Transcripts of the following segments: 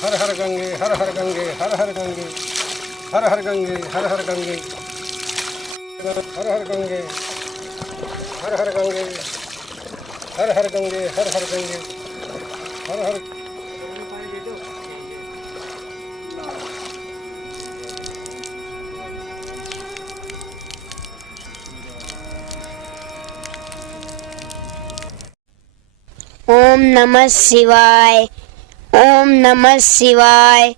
हर हर गंगे हर हर गंगे हर हर गंगे हर हर गंगे हर हर गंगे हर हर गंगे हर हर गंगे हर हर गंगे हर हर गंगे हर हर। ओम नमः शिवाय। ओम नमः शिवाय।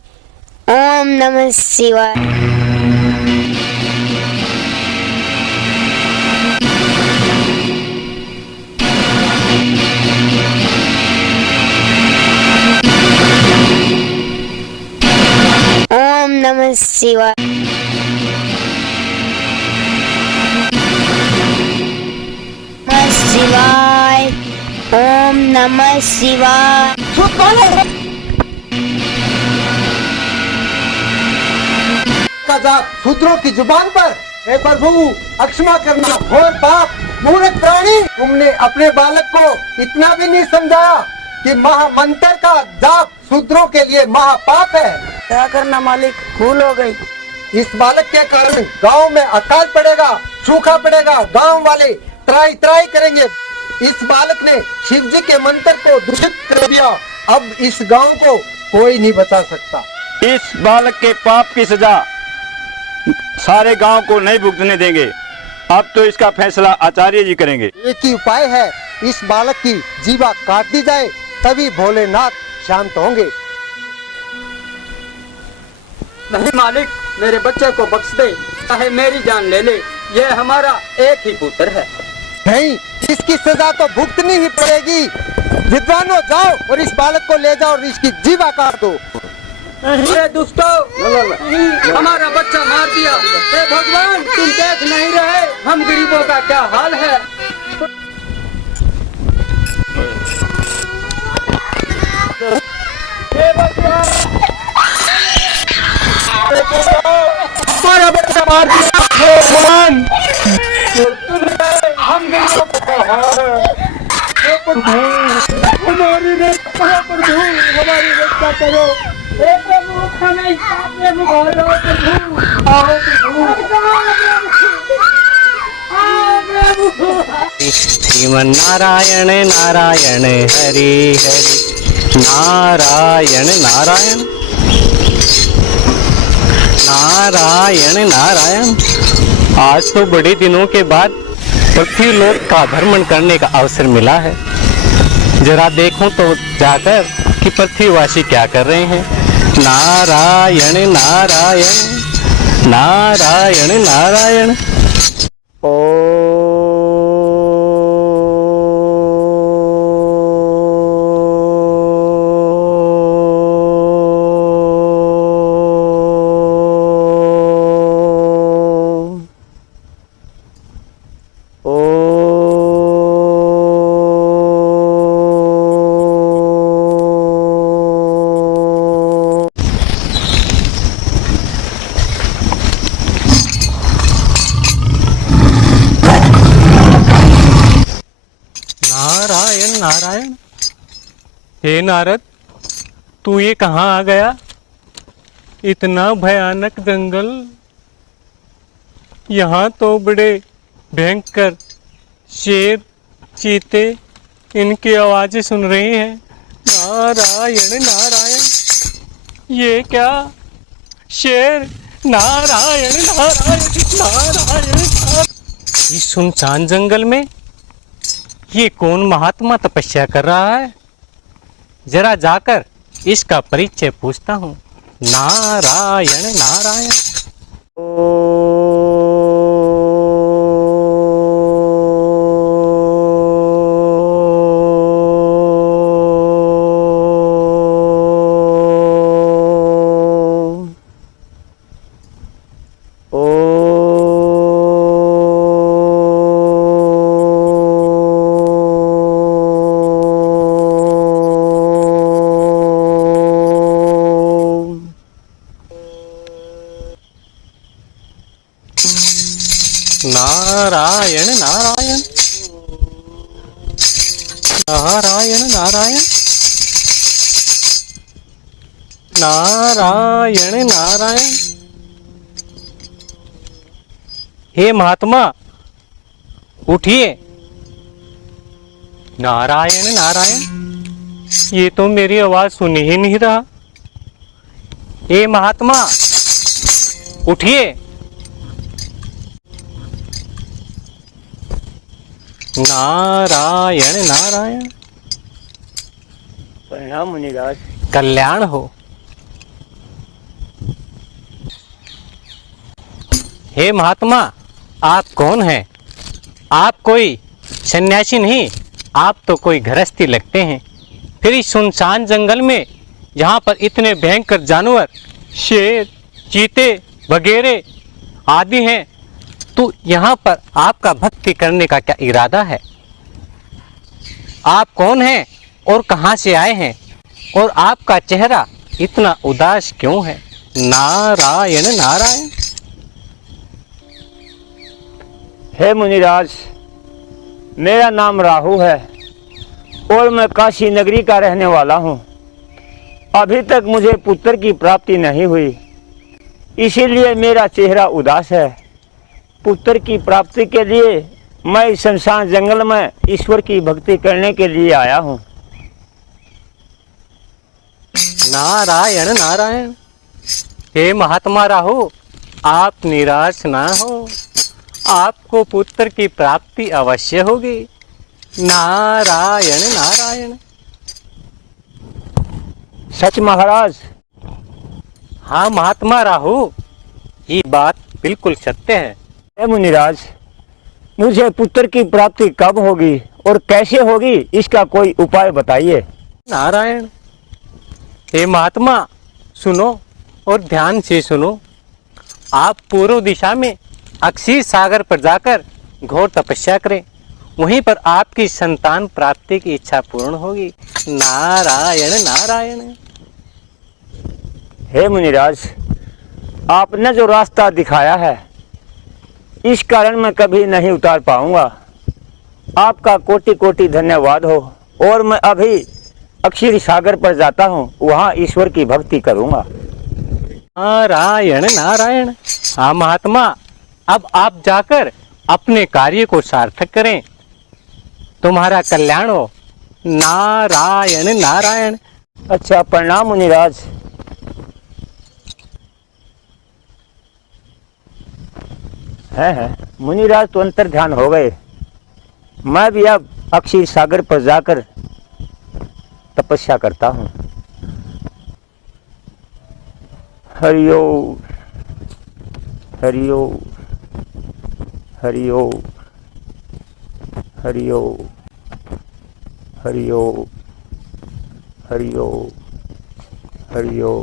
ओम नमः शिवाय। ओम नमः शिवाय। नमः शिवाय। ओम नमः शिवाय। शूद्रों की जुबान पर, हे प्रभु अक्षमा करना, घोर पाप, मूर्ख प्राणी, तुमने अपने बालक को इतना भी नहीं समझा कि महामंत्र का जाप शूद्रों के लिए महापाप है। क्या करना मालिक, भूल हो गई। इस बालक के कारण गांव में अकाल पड़ेगा, सूखा पड़ेगा, गांव वाले त्राई त्राई करेंगे। इस बालक ने शिव जी के मंत्र को दूषित कर दिया, अब इस गांव को कोई नहीं बचा सकता। इस बालक के पाप की सजा सारे गांव को नहीं भुगतने देंगे। अब तो इसका फैसला आचार्य जी करेंगे। एक ही उपाय है, इस बालक की जीवा काट दी जाए, तभी भोलेनाथ शांत होंगे। नहीं मालिक, मेरे बच्चे को बख्श दे, चाहे मेरी जान ले ले, यह हमारा एक ही पुत्र है। नहीं, इसकी सजा तो भुगतनी ही पड़ेगी। विद्वानों जाओ और इस बालक को ले जाओ और इसकी जीवा काट दो। अरे दुष्टो, हमारा बच्चा मार दिया। हे भगवान, तुम देख नहीं रहे हम गरीबों का क्या हाल है। हे भगवान, हमारा बच्चा मार दिया। हे भगवान, हम गरीबों का क्या हाल है। हे प्रभु, हमारी रक्षा प्रभु, हमारी रक्षा करो। हे प्रभु, हमें प्रभु बोलो प्रभु, आओ प्रभु। श्रीमन नारायण नारायण हरि हरि नारायण नारायण नारायण नारायण। आज तो बड़े दिनों के बाद पृथ्वी लोक का भ्रमण करने का अवसर मिला है। जरा देखूं तो जाकर कि पृथ्वीवासी क्या कर रहे हैं। नारायण नारायण नारायण नारायण। नारायण नारायण। हे नारद, तू ये कहाँ आ गया? इतना भयानक जंगल, यहाँ तो बड़े भयंकर शेर चीते इनकी आवाजें सुन रही हैं। नारायण नारायण, ये क्या शेर? नारायण नारायण नारायण नारायण। इस सुनसान जंगल में ये कौन महात्मा तपस्या कर रहा है? जरा जाकर इसका परिचय पूछता हूँ। नारायण नारायण। नारायण नारायण नारायण नारायण नारायण नारायण। हे महात्मा उठिए। नारायण नारायण, ये तो मेरी आवाज सुन ही नहीं रहा। हे महात्मा उठिए। नारायण नारायण। प्रणाम मुनिराज। कल्याण हो। हे महात्मा, आप कौन हैं? आप कोई सन्यासी नहीं, आप तो कोई गृहस्थी लगते हैं। फिर इस सुनसान जंगल में जहाँ पर इतने भयंकर जानवर, शेर, चीते वगैरह आदि हैं, तो यहाँ पर आपका भक्ति करने का क्या इरादा है? आप कौन हैं और कहाँ से आए हैं, और आपका चेहरा इतना उदास क्यों है? नारायण नारायण। हे मुनिराज, मेरा नाम राहु है और मैं काशी नगरी का रहने वाला हूँ। अभी तक मुझे पुत्र की प्राप्ति नहीं हुई, इसीलिए मेरा चेहरा उदास है। पुत्र की प्राप्ति के लिए मैं इस शमशान जंगल में ईश्वर की भक्ति करने के लिए आया हूँ। नारायण नारायण। हे महात्मा राहु, आप निराश ना हो, आपको पुत्र की प्राप्ति अवश्य होगी। नारायण नारायण। सच महाराज? हाँ महात्मा राहु, ये बात बिल्कुल सत्य है। हे मुनिराज, मुझे पुत्र की प्राप्ति कब होगी और कैसे होगी, इसका कोई उपाय बताइए। नारायण। हे महात्मा सुनो और ध्यान से सुनो। आप पूर्व दिशा में अक्षीर सागर पर जाकर घोर तपस्या करें, वहीं पर आपकी संतान प्राप्ति की इच्छा पूर्ण होगी। नारायण नारायण। हे मुनिराज, आपने जो रास्ता दिखाया है, इस कारण मैं कभी नहीं उतार पाऊंगा। आपका कोटि कोटि धन्यवाद हो, और मैं अभी अक्षीर सागर पर जाता हूँ, वहाँ ईश्वर की भक्ति करूँगा। नारायण नारायण। हाँ महात्मा, अब आप जाकर अपने कार्य को सार्थक करें, तुम्हारा कल्याण हो। नारायण नारायण। अच्छा, प्रणाम मुनिराज। है मुनिराज तो अंतर ध्यान हो गए। मैं भी अब अक्षीर सागर पर जाकर तपस्या करता हूँ। हरिओ हरिओ हरिओ हरिओ हरिओ हरिओ हरिओ।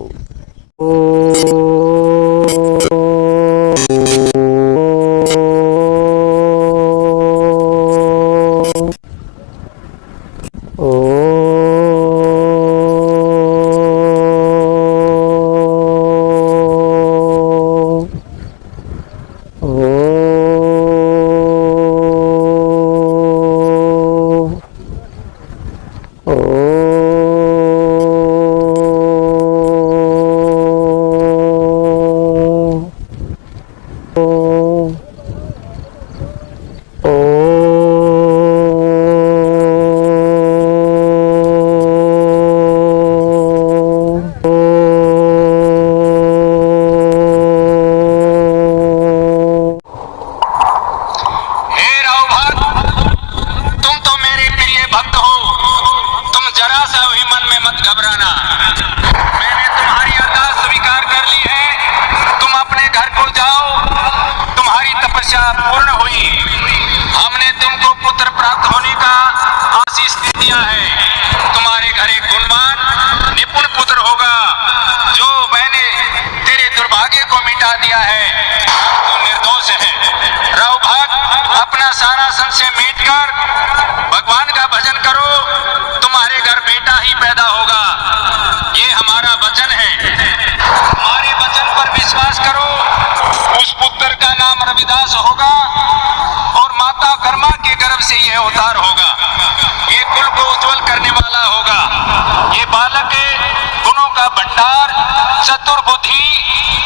चतुर बुद्धि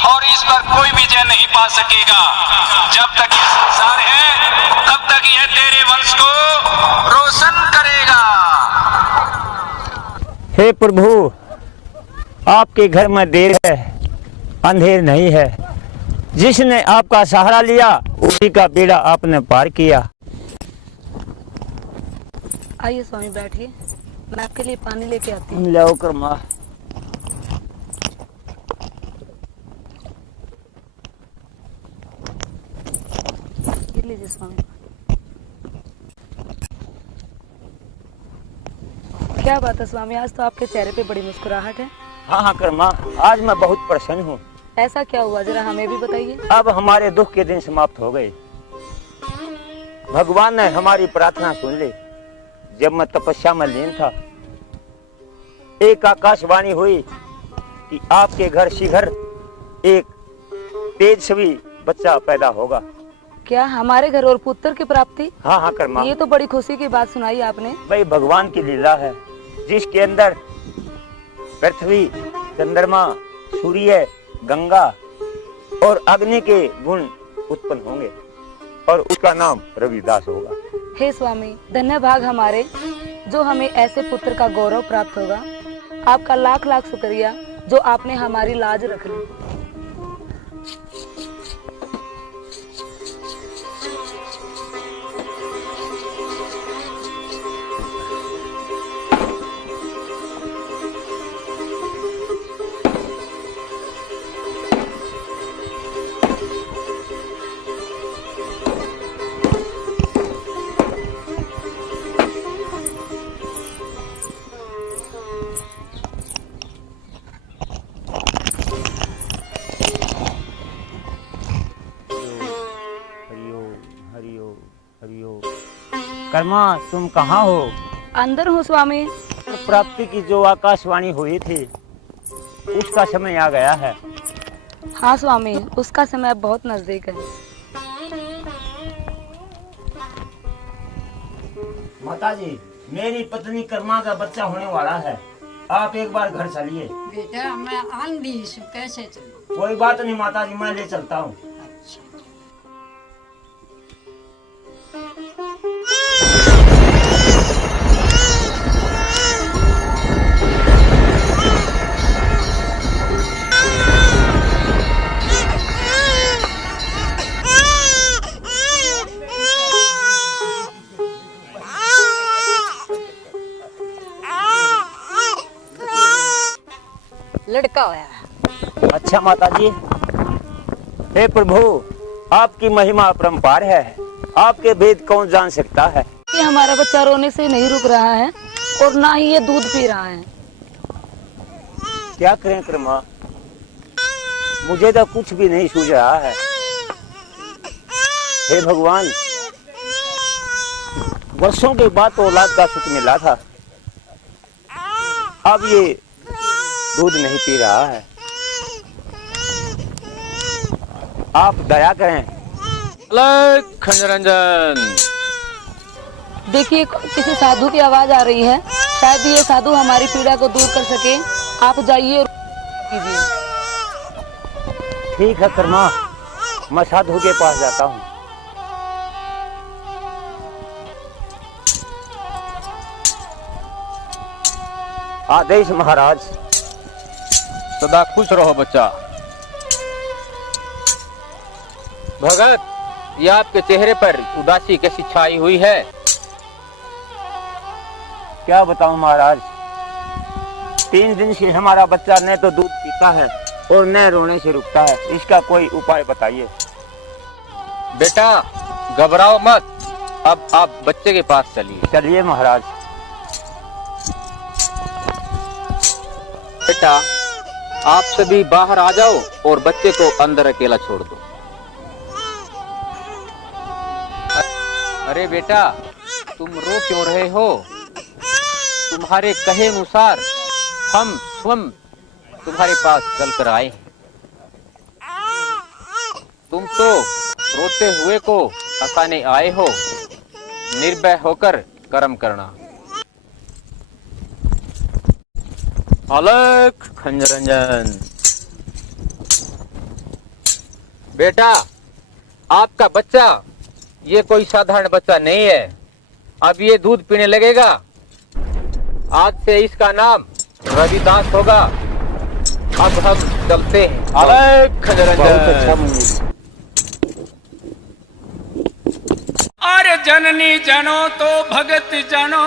और इस पर कोई विजय नहीं पा सकेगा। जब तक ये संसार है तब तक यह तेरे वंश को रोशन करेगा। हे प्रभु, आपके घर में देर है, अंधेर नहीं है। जिसने आपका सहारा लिया उसी का बेड़ा आपने पार किया। आइए स्वामी बैठिए, मैं आपके लिए पानी लेके आती हूँ। लाओ कर्मा। ये लीजिए स्वामी। क्या बात है स्वामी, आज तो आपके चेहरे पे बड़ी मुस्कुराहट है। हाँ हाँ कर्मा, आज मैं बहुत प्रसन्न हूँ। ऐसा क्या हुआ, जरा हमें भी बताइए। अब हमारे दुख के दिन समाप्त हो गए। भगवान ने हमारी प्रार्थना सुन ली। जब मैं तपस्या में लीन था, एक आकाशवाणी हुई कि आपके घर शीघ्र एक तेजस्वी बच्चा पैदा होगा। क्या हमारे घर और पुत्र की प्राप्ति? हाँ हाँ कर्मा, ये तो बड़ी खुशी की बात सुनाई आपने। भाई भगवान की लीला है, जिसके अंदर पृथ्वी, चंद्रमा, सूर्य, गंगा और अग्नि के गुण उत्पन्न होंगे और उसका नाम रविदास होगा। हे स्वामी, धन्य भाग हमारे जो हमें ऐसे पुत्र का गौरव प्राप्त होगा। आपका लाख लाख शुक्रिया जो आपने हमारी लाज रख ली। कर्मा, तुम कहाँ हो? अंदर हूँ स्वामी। प्राप्ति की जो आकाशवाणी हुई थी उसका समय आ गया है। हाँ स्वामी, उसका समय बहुत नजदीक है। माताजी, मेरी पत्नी कर्मा का बच्चा होने वाला है। आप एक बार घर चलिए। बेटा मैं आंधी कैसे चलूं? कोई बात नहीं माताजी, मैं ले चलता हूँ। लड़का होया। अच्छा माताजी। हे प्रभु, आपकी महिमा अपरंपार है। आपके भेद कौन जान सकता है। ये हमारा बच्चा रोने से नहीं रुक रहा है और ना ही ये दूध पी रहा है। क्या करें कर्मा, मुझे तो कुछ भी नहीं सूझ रहा है। हे भगवान, वर्षों के बाद तो औलाद का सुख मिला था, अब ये दूध नहीं पी रहा है। आप दया करें। खंजरंजन, देखिए किसी साधु की आवाज आ रही है, शायद ये साधु हमारी पीड़ा को दूर कर सके। आप जाइए और कीजिए। ठीक है कर्मा, मैं साधु के पास जाता हूँ। आदेश महाराज। सदा खुश रहो बच्चा। भगत, ये आपके चेहरे पर उदासी कैसी छाई हुई है? क्या बताऊं महाराज, 3 दिन से हमारा बच्चा न तो दूध पीता है और न रोने से रुकता है। इसका कोई उपाय बताइए। बेटा घबराओ मत, अब आप बच्चे के पास चलिए। चलिए महाराज। बेटा आप सभी बाहर आ जाओ और बच्चे को अंदर अकेला छोड़ दो। अरे बेटा, तुम रो क्यों रहे हो? तुम्हारे कहे अनुसार हम स्वयं तुम्हारे पास चल कर आए। तुम तो रोते हुए को हंसाने आए हो। निर्भय होकर कर्म करना। अलग खंजरंजन। बेटा, आपका बच्चा ये कोई साधारण बच्चा नहीं है। अब ये दूध पीने लगेगा। आज से इसका नाम रविदास होगा। अब हम चलते हैं। अरे जननी जनो तो भगत जनो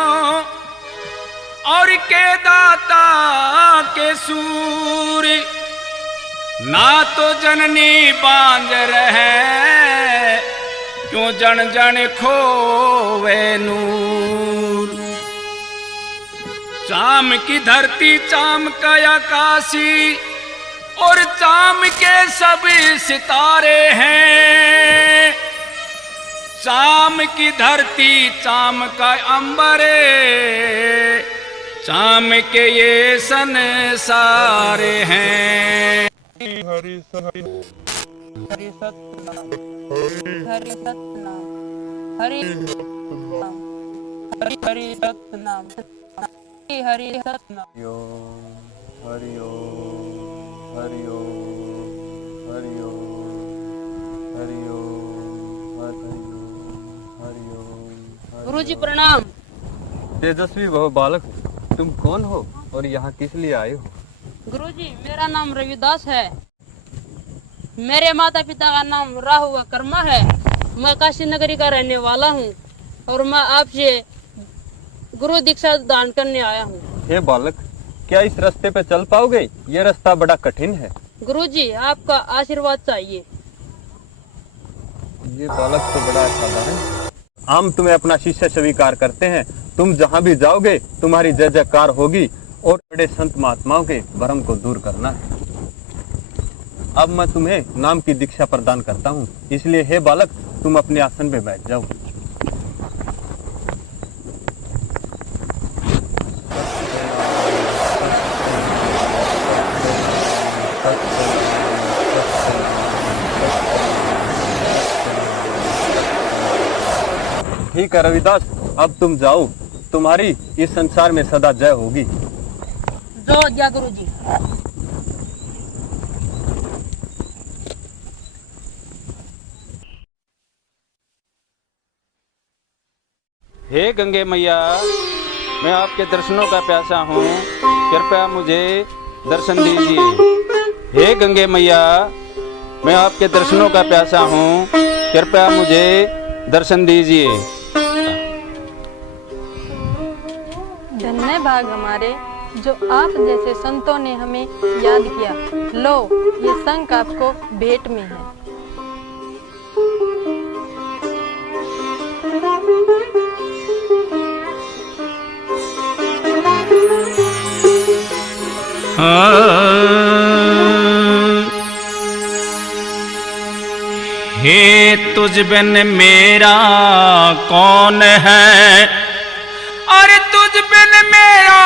और के दाता के सूरी, ना तो जननी बांझ रहे क्यों जन जन खोवे नूर। चाम की धरती चाम का आकाशी और चाम के सब सितारे हैं। चाम की धरती चाम का अंबरे, चाम के ये संसारे हैं। हरि सतनाम, हरि सतनाम, हरि सतनाम, हरि हरि सतनाम, हरि सतनाम। हरि ओम, हरि ओम, हरि ओम, हरि ओम, हरि ओम। गुरुजी प्रणाम। तेजस्वी बहु बालक, तुम कौन हो और यहाँ किस लिए आए हो? गुरुजी मेरा नाम रविदास है। मेरे माता पिता का नाम राहु व कर्मा है। मैं काशी नगरी का रहने वाला हूँ और मैं आपसे गुरु दीक्षा दान करने आया हूँ। हे बालक, क्या इस रास्ते पे चल पाओगे? ये रास्ता बड़ा कठिन है। गुरुजी आपका आशीर्वाद चाहिए। ये बालक तो बड़ा साधारण है। हम तुम्हें अपना शिष्य स्वीकार करते हैं। तुम जहाँ भी जाओगे तुम्हारी जय जयकार होगी और बड़े संत महात्माओं के भ्रम को दूर करना है। अब मैं तुम्हें नाम की दीक्षा प्रदान करता हूँ, इसलिए हे बालक तुम अपने आसन पे बैठ जाओ। ठीक है रविदास, अब तुम जाओ। तुम्हारी इस संसार में सदा जय होगी। जो आज्ञा गुरुजी। हे गंगे मैया, मैं आपके दर्शनों का प्यासा हूँ, कृपया मुझे दर्शन दीजिए। हे गंगे मैया, मैं आपके दर्शनों का प्यासा हूँ, कृपया मुझे दर्शन दीजिए। धन्य भाग हमारे जो आप जैसे संतों ने हमें याद किया। लो, ये शंख आपको भेंट में है। हे तुझ बिन मेरा कौन है, अरे तुझ बिन मेरा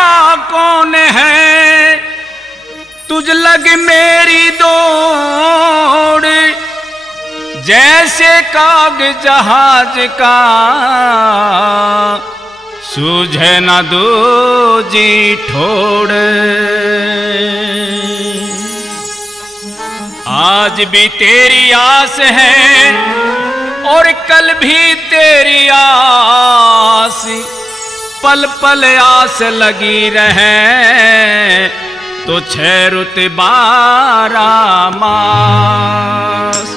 कौन है, तुझ लग मेरी दौड़, जैसे काग जहाज का सूझे न दूजी ठोड़। आज भी तेरी आस है और कल भी तेरी आस, पल पल आस लगी रहे तो 6 रुत 12 मास।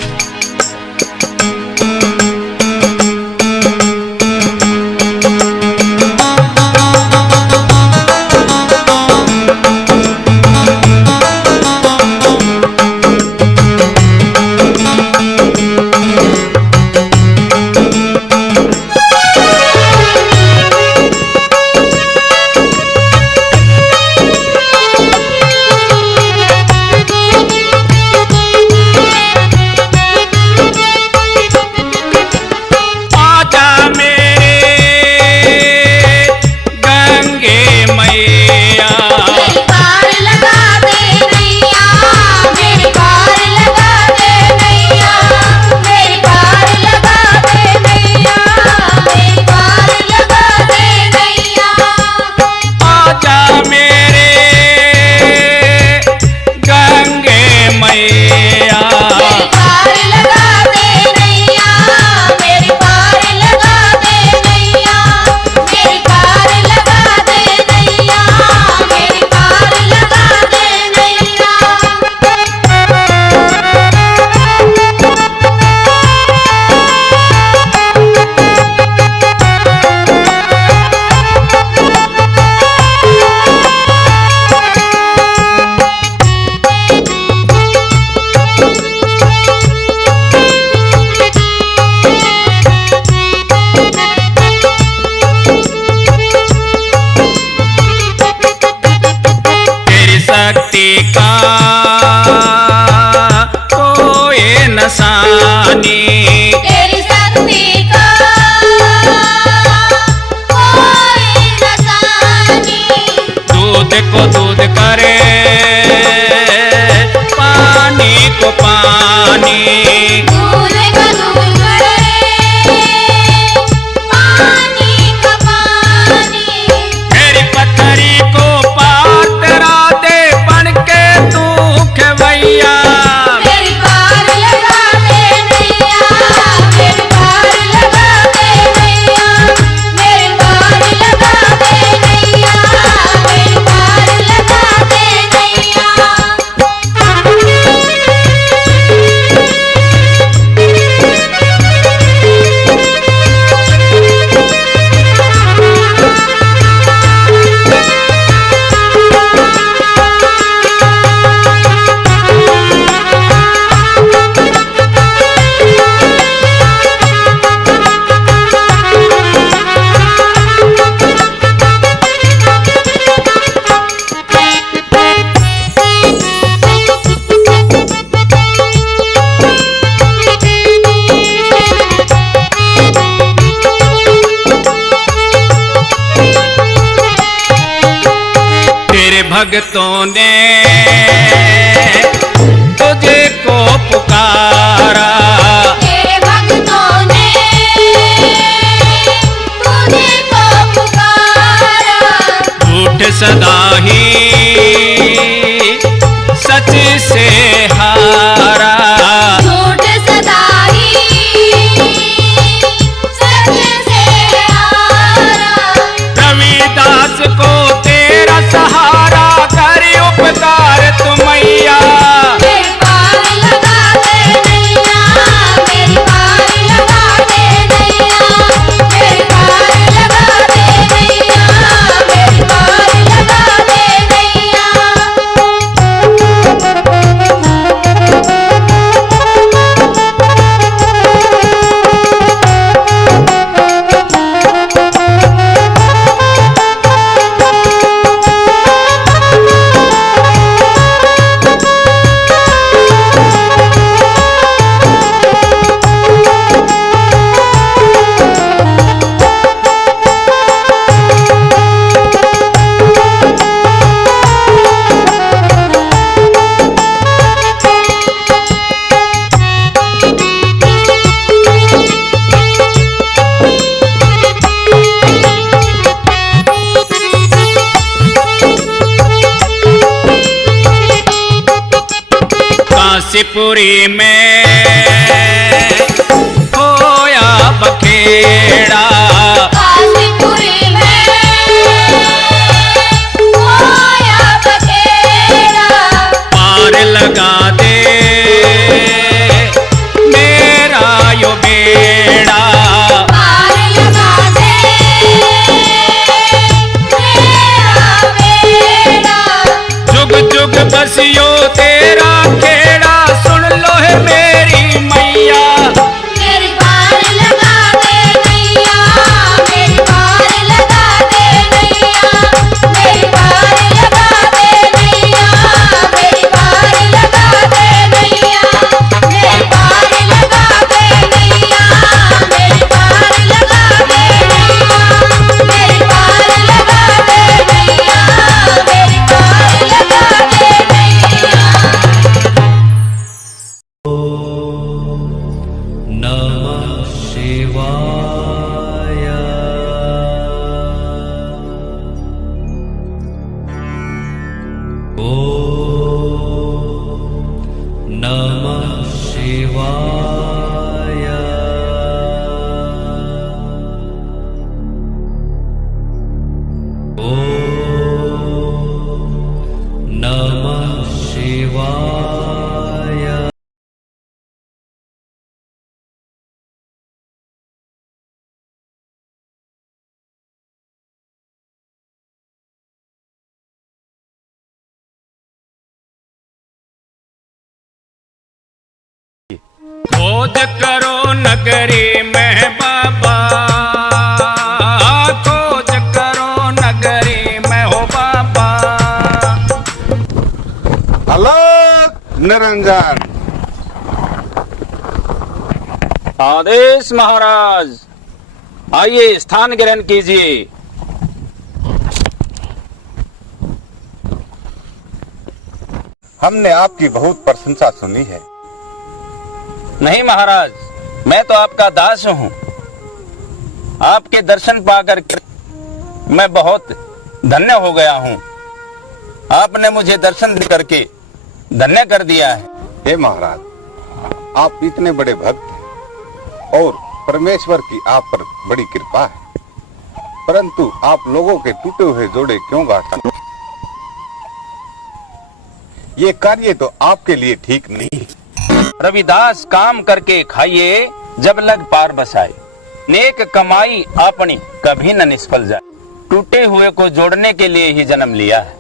का कोई नसानी, तेरी शक्ति का कोई नसानी। दूध को दूध करे, पानी को पानी, दूध का दूध करे, पानी का पानी। मेरी पत्थरी को पार तेरा दे बन के तू खेवैया, मेरी पार लगा दे नैया, मेरी पार लगा दे नैया, मेरी पार लगा दे नैया, मेरी पार लगा दे नैया। तेरे भक्तों ने तुझे को पुकारा, तेरे भक्तों ने तुझे को पुकारा, झूठ सदा ही सच से हारा, झूठ सदा ही सच से हारा। रविदास को तेरा सहारा कर उपकार तुमैया, मेरी पार लगा दे नैया, मेरी पार लगा दे नैया, मेरी पार लगा दे नैया, मेरी पार लगा दे नैया। काशीपुरी में होया बखेड़ा, काशीपुरी में होया बखेड़ा, पार लगा दे मेरा यो बेड़ा, पार लगा दे मेरा बेड़ा। जुग जुग बसियो तेरा खेड़ा, सुन लो है मेरी मैया, मेरी पार लगा दे नैया, मेरी पार लगा दे नैया, मेरी पार लगा दे नैया, मेरी पार लगा दे नैया, मेरी पार लगा दे नैया, मेरी पार लगा दे नैया, मेरी पार लगा दे नैया, मेरी पार लगा दे नैया। नमः शिवाय। ओम नमः शिवाय। ओम नमः शिवाय। खोज करो नगरी में बाबा, खोज करो नगरी में हो बाबा। अलग निरंजन। आदेश महाराज, आइए स्थान ग्रहण कीजिए। हमने आपकी बहुत प्रशंसा सुनी है। नहीं महाराज, मैं तो आपका दास हूँ। आपके दर्शन पाकर मैं बहुत धन्य हो गया हूँ। आपने मुझे दर्शन करके धन्य कर दिया है। हे महाराज, आप इतने बड़े भक्त हैं और परमेश्वर की आप पर बड़ी कृपा है, परंतु आप लोगों के टूटे हुए जोड़े क्यों गांठते? ये कार्य तो आपके लिए ठीक नहीं है। रविदास, काम करके खाइए जब लग पार बसाए। नेक कमाई अपनी कभी न निष्फल जाए। टूटे हुए को जोड़ने के लिए ही जन्म लिया है।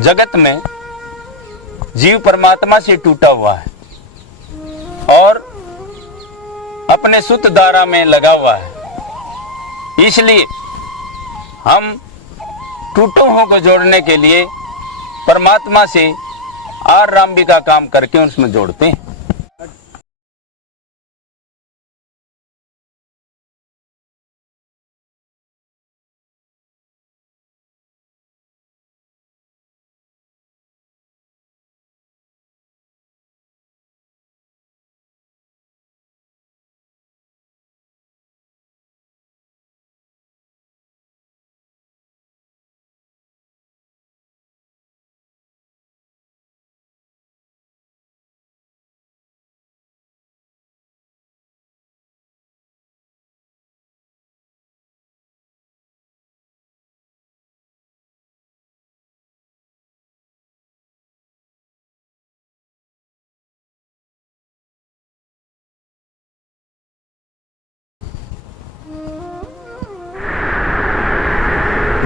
जगत में जीव परमात्मा से टूटा हुआ है और अपने सुत धारा में लगा हुआ है। इसलिए हम टूटे हुए को जोड़ने के लिए परमात्मा से आर रामबी का काम करके उसमें जोड़ते हैं।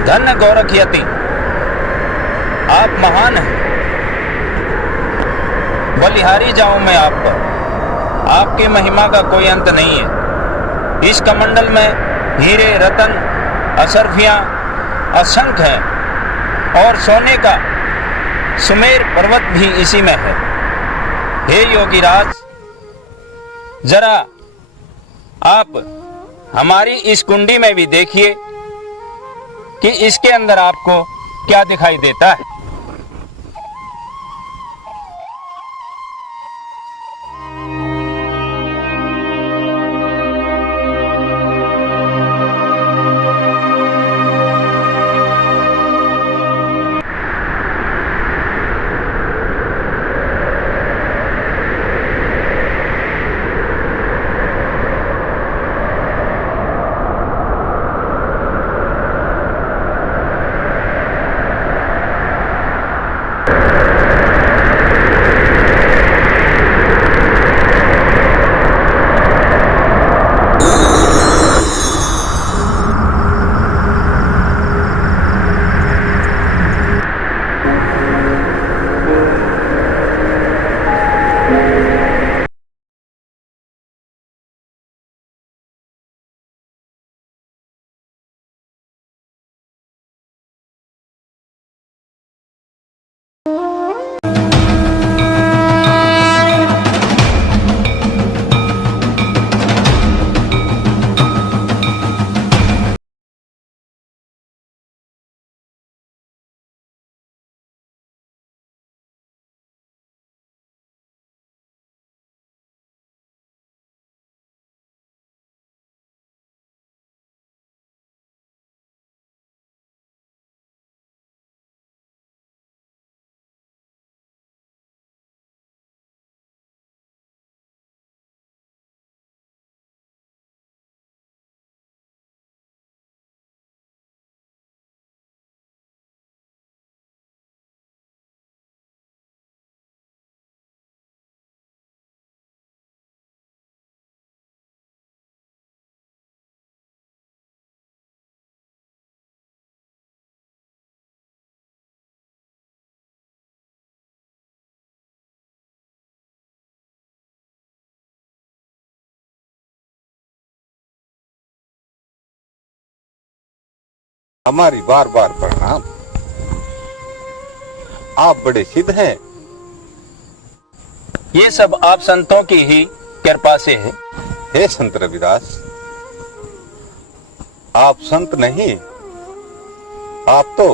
धन्य गोरखयति, आप महान हैं। बलिहारी जाऊं मैं आप पर, आपकी महिमा का कोई अंत नहीं है। इस कमंडल में हीरे रतन अशर्फियां असंख्य हैं और सोने का सुमेर पर्वत भी इसी में है। हे योगीराज, जरा आप हमारी इस कुंडी में भी देखिए कि इसके अंदर आपको क्या दिखाई देता है। हमारी बार बार प्रणाम। आप बड़े सिद्ध हैं। ये सब आप संतों की ही कृपा से है। हे संत रविदास, आप संत नहीं, आप तो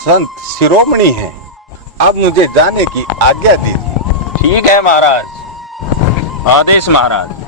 संत शिरोमणि हैं। अब मुझे जाने की आज्ञा दीजिए। ठीक है महाराज, आदेश महाराज।